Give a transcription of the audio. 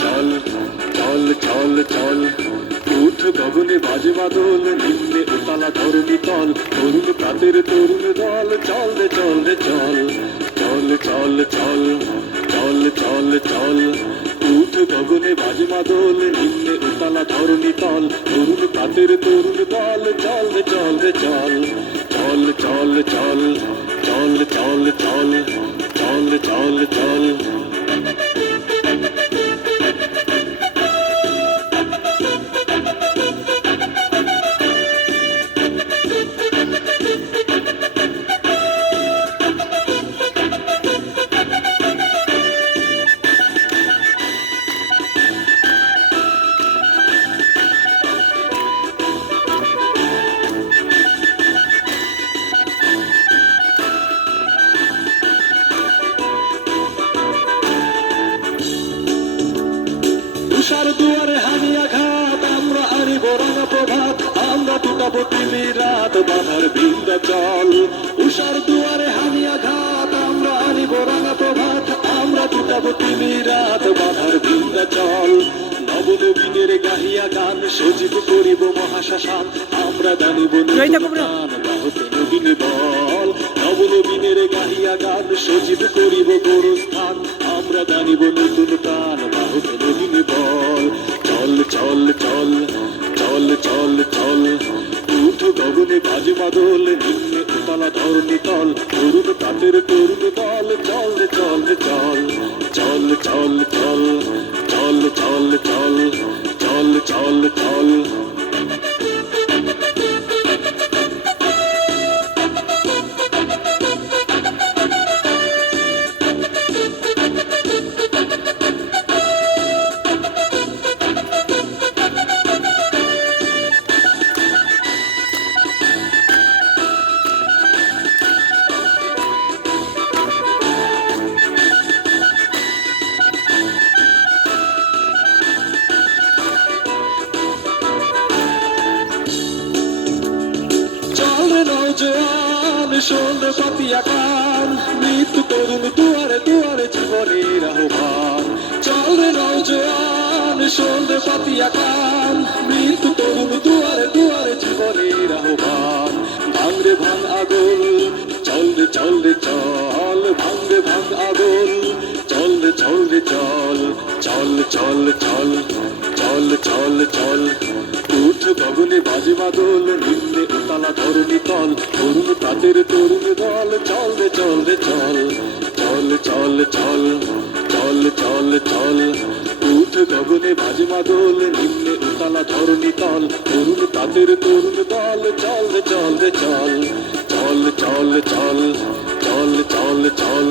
চল চল চল চল উঠ গগনে বাজে বাদল নিম্নে উতালা ধরণী তল তরুণ প্রাতের তরুণ দল চল রে চল রে চল চল চল চল চল চল চল উঠ গগনে বাজে বাদল নিম্নে উতালা ধরণী তল তরুণ প্রাতের তরুণ দল চল রে চল রে চল চল চল চল চল চল চল চল চল চল তুষার দুয়ারে হানি আঘাত আমরা হারিব রাঙা প্রভাত আমরা টুটাবো তিমি রাত বাধার বিন্দা চল উষার দুয়ারে হানি আঘাত আমরা হারিব রাঙা প্রভাত আমরা টুটাবো তিমি রাত বাধার বিন্দা চল নবনবীনের গাহিয়া গান সজীব করিব মহাশ্মশান আমরা জানিব গান বাহক নবীন বল নবনবীনের গাহিয়া গান সজীব করিব গোরস্থান আমরা জানিব নতুন প্রাণ বাহক নবীন বল চল চল চল চল চল চল উঠ গগনে বাজে বাদল নিম্নে উতালা ধরণী তল তরুণ তাদের তরুণ দল চল রে চল রে চল চল চল চল চল চল চল চল চল চল নওজোয়ান শোনে পাতিয়া কান মৃত্যু তরুণ দুয়ারে দুয়ারে জীবনের আহ্বান চল রে নওজোয়ান শোনে পাতিয়া কান মৃত্যু তরুণ দুয়ারে দুয়ারে জীবনের আহ্বান ভাঙ রে ভাঙ আগল চল রে চল রে চল ভাঙ রে ভাঙ আগল চল রে চল রে চল চল চল চল চল চল চল উঠ গগনে বাজে বাদল নিম্নে উতালা ধরণী তল তরুণ তাদের তরুণ দল চল রে চল রে চল চল চল চল চল চল চল উঠ গগনে বাজে বাদল নিম্নে উতালা ধরণী তল তরুণ তাদের তরুণ দল চল রে চল রে চল চল চল চল চল চল চল